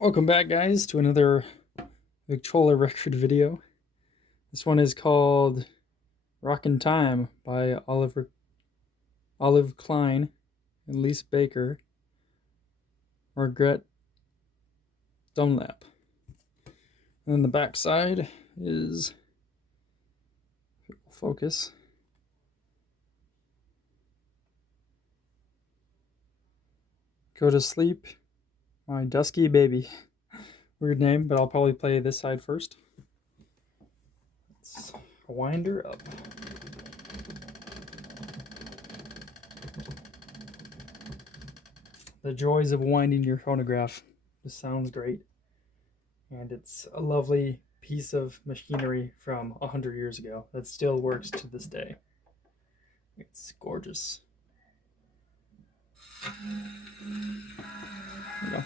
Welcome back, guys, to another Victrola record video. This one is called Rockin' Time by Olive Klein and Lise Baker, Margaret Dunlap. And then the back side is focus. Go to sleep, my dusky baby. Weird name, but I'll probably play this side first. Let's wind her up. The joys of winding your phonograph. This sounds great. And it's a lovely piece of machinery from 100 years ago that still works to this day. It's gorgeous. There we go.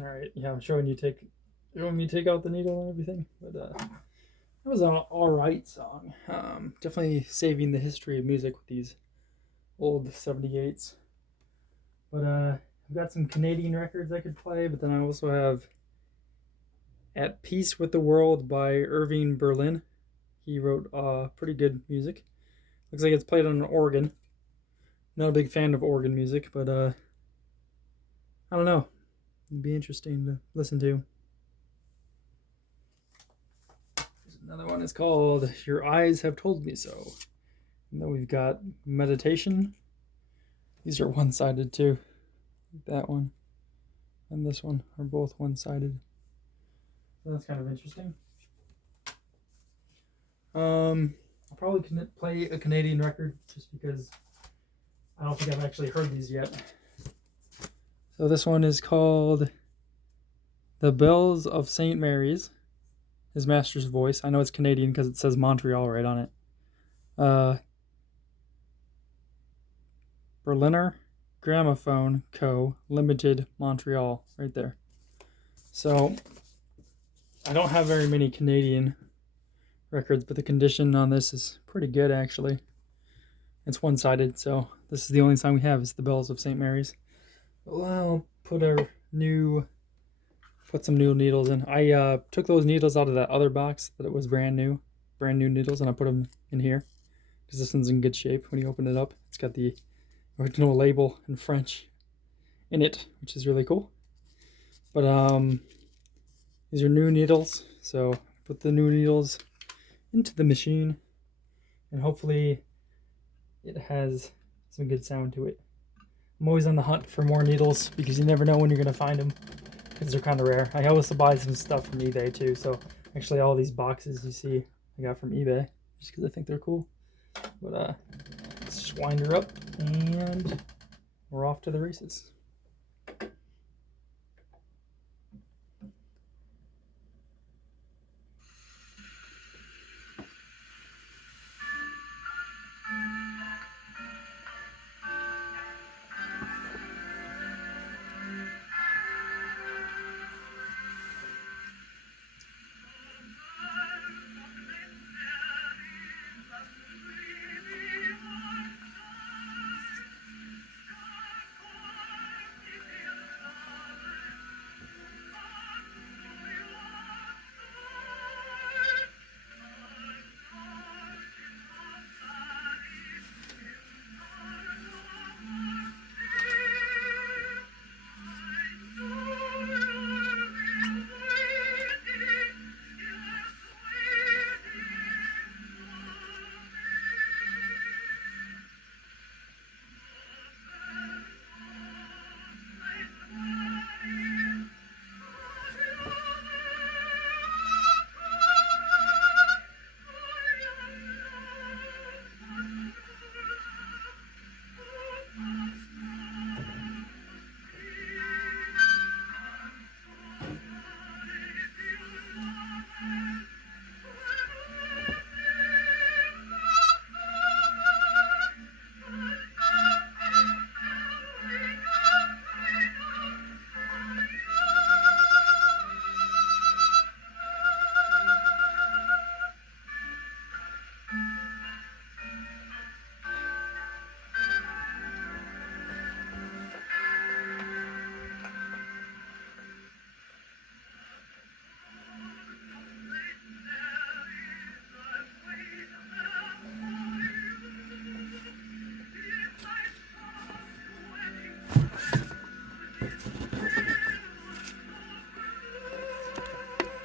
All right, yeah, I'm showing you take. You want me to take out the needle and everything, but that was an all right song. Definitely saving the history of music with these old 78s. But I've got some Canadian records I could play, but then I also have "At Peace with the World" by Irving Berlin. He wrote pretty good music. Looks like it's played on an organ. Not a big fan of organ music, but I don't know. It'd be interesting to listen to. There's another one. It's called Your Eyes Have Told Me So. And then we've got Meditation. These are one-sided too. That one and this one are both one-sided. So that's kind of interesting. I'll probably play a Canadian record just because I don't think I've actually heard these yet. So this one is called The Bells of St. Mary's. His master's voice. I know it's Canadian because it says Montreal right on it. Berliner Gramophone Co. Limited, Montreal, right there. So I don't have very many Canadian records, but the condition on this is pretty good actually. It's one-sided, so this is the only song we have is The Bells of St. Mary's. I'll put some new needles in. I took those needles out of that other box that it was brand new needles, and I put them in here because this one's in good shape. When you open it up, it's got the original label in French in it, which is really cool. But these are new needles, so put the new needles into the machine, and hopefully it has some good sound to it. I'm always on the hunt for more needles because you never know when you're going to find them because they're kind of rare. I always buy some stuff from eBay too, so actually all these boxes you see I got from eBay just because I think they're cool. But let's just wind her up and we're off to the races.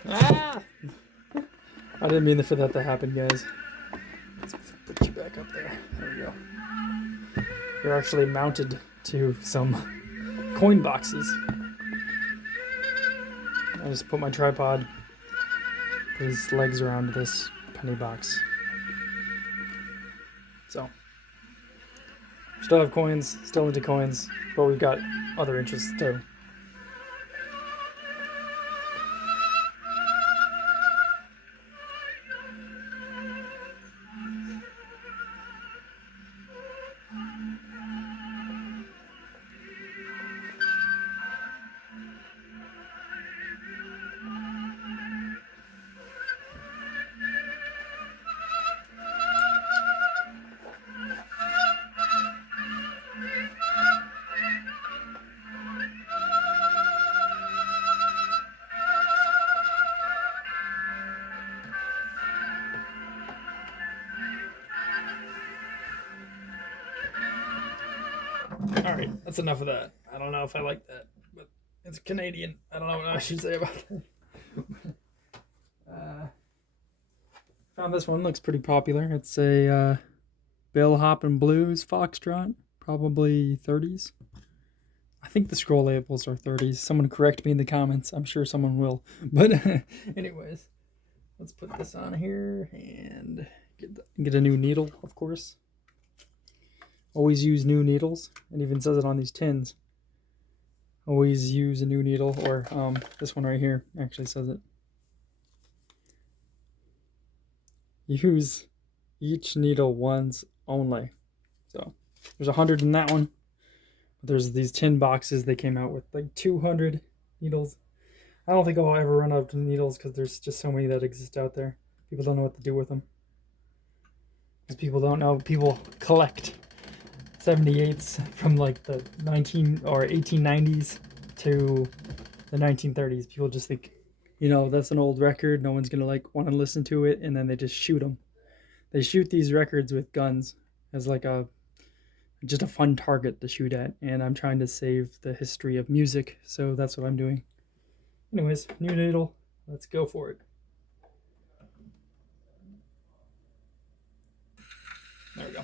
Ah! I didn't mean for that to happen, guys. Let's put you back up there. There we go. You're actually mounted to some coin boxes. I just put my tripod, put his legs around this penny box. So, still have coins, still into coins, but we've got other interests too. All right, that's enough of that. I don't know if I like that, but it's Canadian. I don't know what I should say about that. uh, Found this one, looks pretty popular. It's a bellhop and blues foxtrot, probably 30s. I think the scroll labels are 30s. Someone correct me in the comments. I'm sure someone will. But anyways, let's put this on here and get a new needle, of course. Always use new needles. It even says it on these tins. Always use a new needle, or this one right here actually says it. Use each needle once only. So there's 100 in that one. There's these tin boxes they came out with, like 200 needles. I don't think I'll ever run out of needles because there's just so many that exist out there. People don't know what to do with them. Because people don't know. People collect 78s from like the 19 or 1890s to the 1930s. People just think, that's an old record. No one's gonna like want to listen to it, and then they just shoot them. They shoot these records with guns as like just a fun target to shoot at, and I'm trying to save the history of music, so that's what I'm doing. Anyways, new needle. Let's go for it. There we go.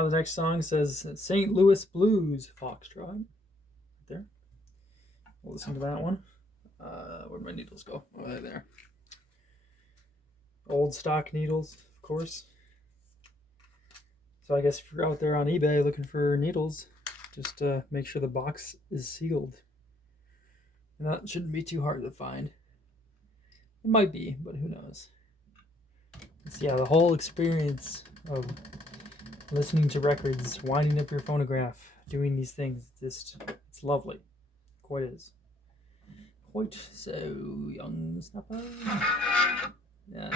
The next song says St. Louis Blues Foxtrot. Right there. We'll listen to that one. Where'd my needles go? Oh, right there. Old stock needles, of course. So I guess if you're out there on eBay looking for needles, just make sure the box is sealed. And that shouldn't be too hard to find. It might be, but who knows. Yeah, the whole experience of listening to records, winding up your phonograph, doing these things, it's lovely. Quite is. Quite so, young snapper. Yeah.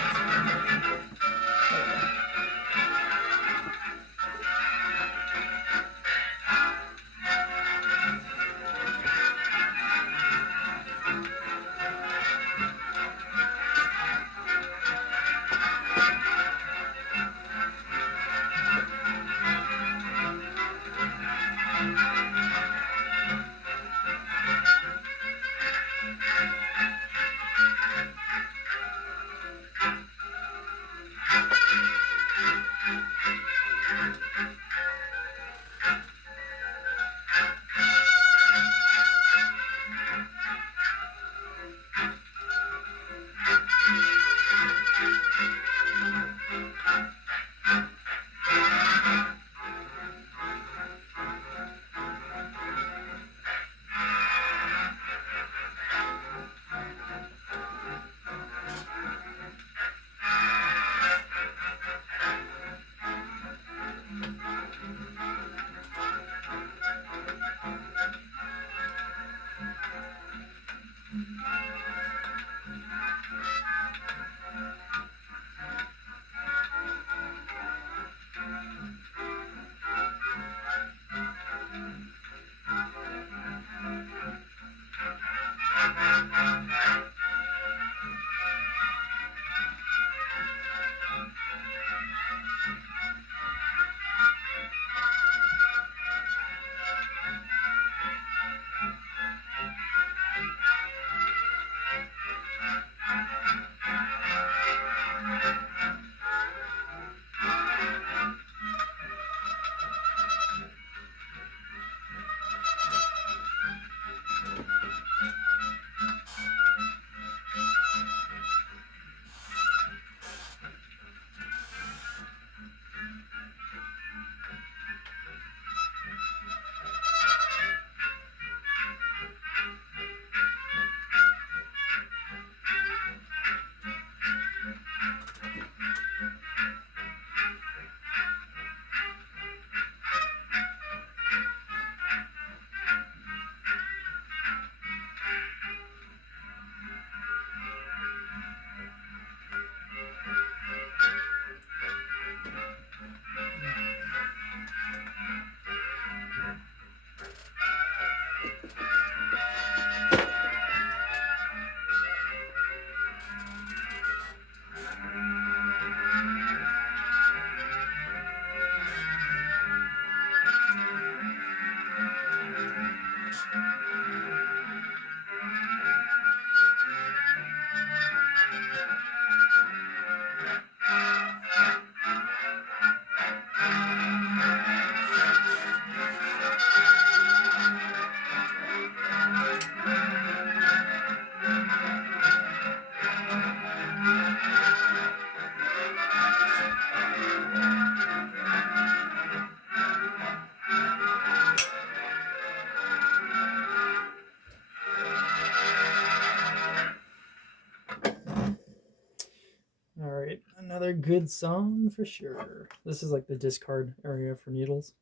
All right, another good song for sure. This is like the discard area for needles.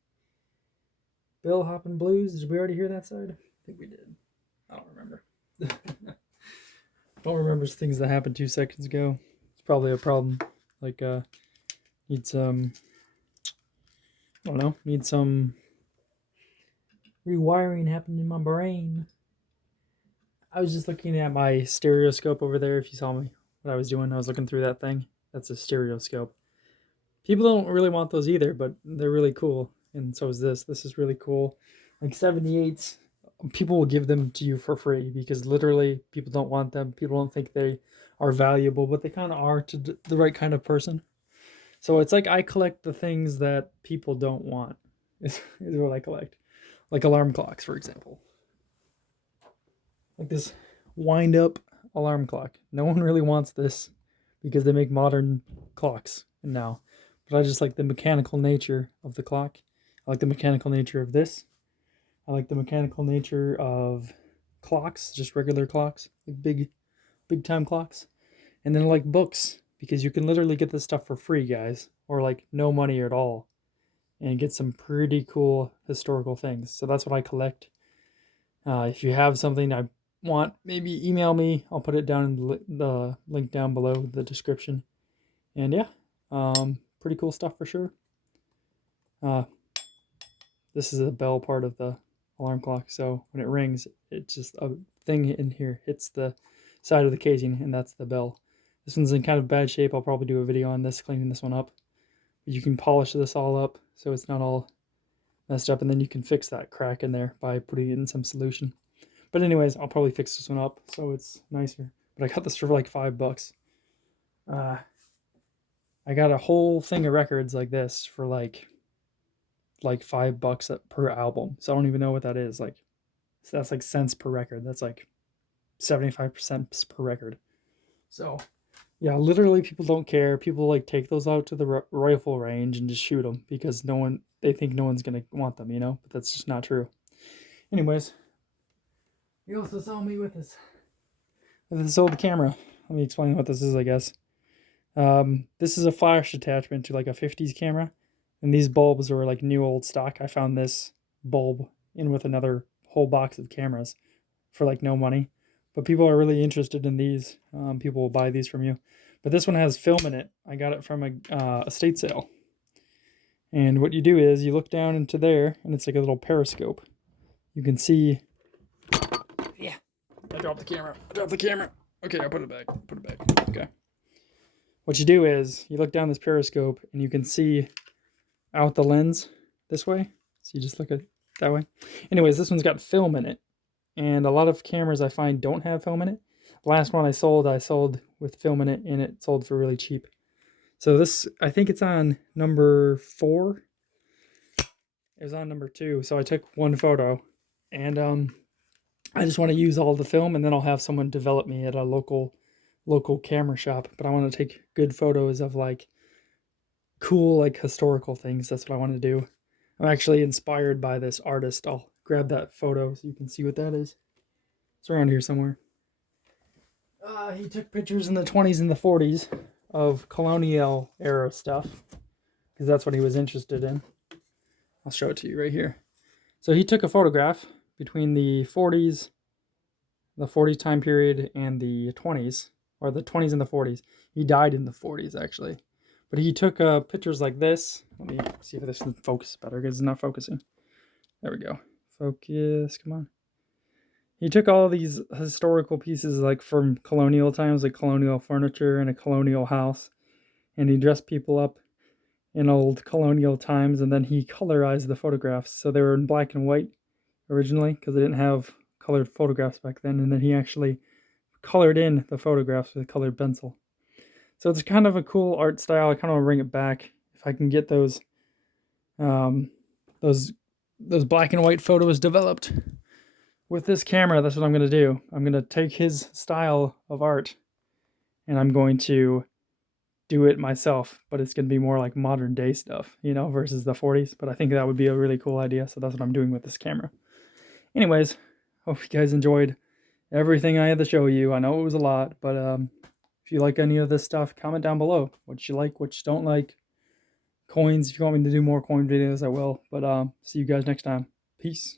Bill Hoppin' Blues. Did we already hear that side? I think we did. I don't remember. Don't remember things that happened 2 seconds ago. It's probably a problem. Like, need some. I don't know. Need some rewiring happened in my brain. I was just looking at my stereoscope over there. If you saw me, what I was doing, I was looking through that thing. That's a stereoscope. People don't really want those either, but they're really cool. And so is this. This is really cool. Like 78s, people will give them to you for free because literally people don't want them. People don't think they are valuable, but they kind of are to the right kind of person. So it's like I collect the things that people don't want, is what I collect. Like alarm clocks, for example. Like this wind up alarm clock. No one really wants this because they make modern clocks now. But I just like the mechanical nature of the clock. I like the mechanical nature of this. I like the mechanical nature of clocks, just regular clocks, like big time clocks. And then I like books because you can literally get this stuff for free, guys, or like no money at all, and get some pretty cool historical things. So that's what I collect. If you have something I want, maybe email me. I'll put it down in the link down below the description. And yeah, pretty cool stuff for sure. This is a bell part of the alarm clock, so when it rings, it's just a thing in here hits the side of the casing, and that's the bell. This one's in kind of bad shape. I'll probably do a video on this, cleaning this one up. But you can polish this all up so it's not all messed up, and then you can fix that crack in there by putting it in some solution. But anyways, I'll probably fix this one up so it's nicer. But I got this for like $5. I got a whole thing of records like this for like $5 per album. So I don't even know what that is. Like, so that's like cents per record. That's like 75% per record. So yeah, literally people don't care. People like take those out to the rifle range and just shoot them because they think no one's gonna want them, but that's just not true. Anyways, he also saw me with this old camera. Let me explain what this is, I guess. This is a flash attachment to like a 50s camera, and these bulbs are like new old stock. I found this bulb in with another whole box of cameras for like no money, but people are really interested in these. People will buy these from you, but this one has film in it. I got it from a estate sale, and what you do is you look down into there, and it's like a little periscope. You can see. Yeah, I dropped the camera. Okay, I'll put it back. Okay. What you do is you look down this periscope and you can see out the lens this way. So you just look at it that way. Anyways, this one's got film in it. And a lot of cameras I find don't have film in it. The last one I sold with film in it, and it sold for really cheap. So this, I think it's on number 4. It was on number 2. So I took one photo, and I just want to use all the film, and then I'll have someone develop me at a local camera shop. But I want to take good photos of like cool, like historical things. That's what I want to do. I'm actually inspired by this artist. I'll grab that photo so you can see what that is. It's around here somewhere. He took pictures in the 20s and the 40s of colonial era stuff because that's what he was interested in. I'll show it to you right here. So he took a photograph between the 40s time period and the 20s, or the 20s and the 40s. He died in the 40s actually. But he took pictures like this. Let me see if this will focus better because it's not focusing. There we go. Focus, come on. He took all these historical pieces like from colonial times, like colonial furniture and a colonial house, and he dressed people up in old colonial times, and then he colorized the photographs. So they were in black and white originally because they didn't have colored photographs back then, and then he actually colored in the photographs with a colored pencil. So it's kind of a cool art style. I kind of want to bring it back if I can get those black and white photos developed with this camera. That's what I'm going to do. I'm going to take his style of art and I'm going to do it myself, but it's going to be more like modern day stuff, versus the 40s. But I think that would be a really cool idea. So that's what I'm doing with this camera. Anyways, hope you guys enjoyed everything I had to show you. I know it was a lot, but if you like any of this stuff, comment down below what you like, what you don't like. Coins, if you want me to do more coin videos, I will. But see you guys next time. Peace.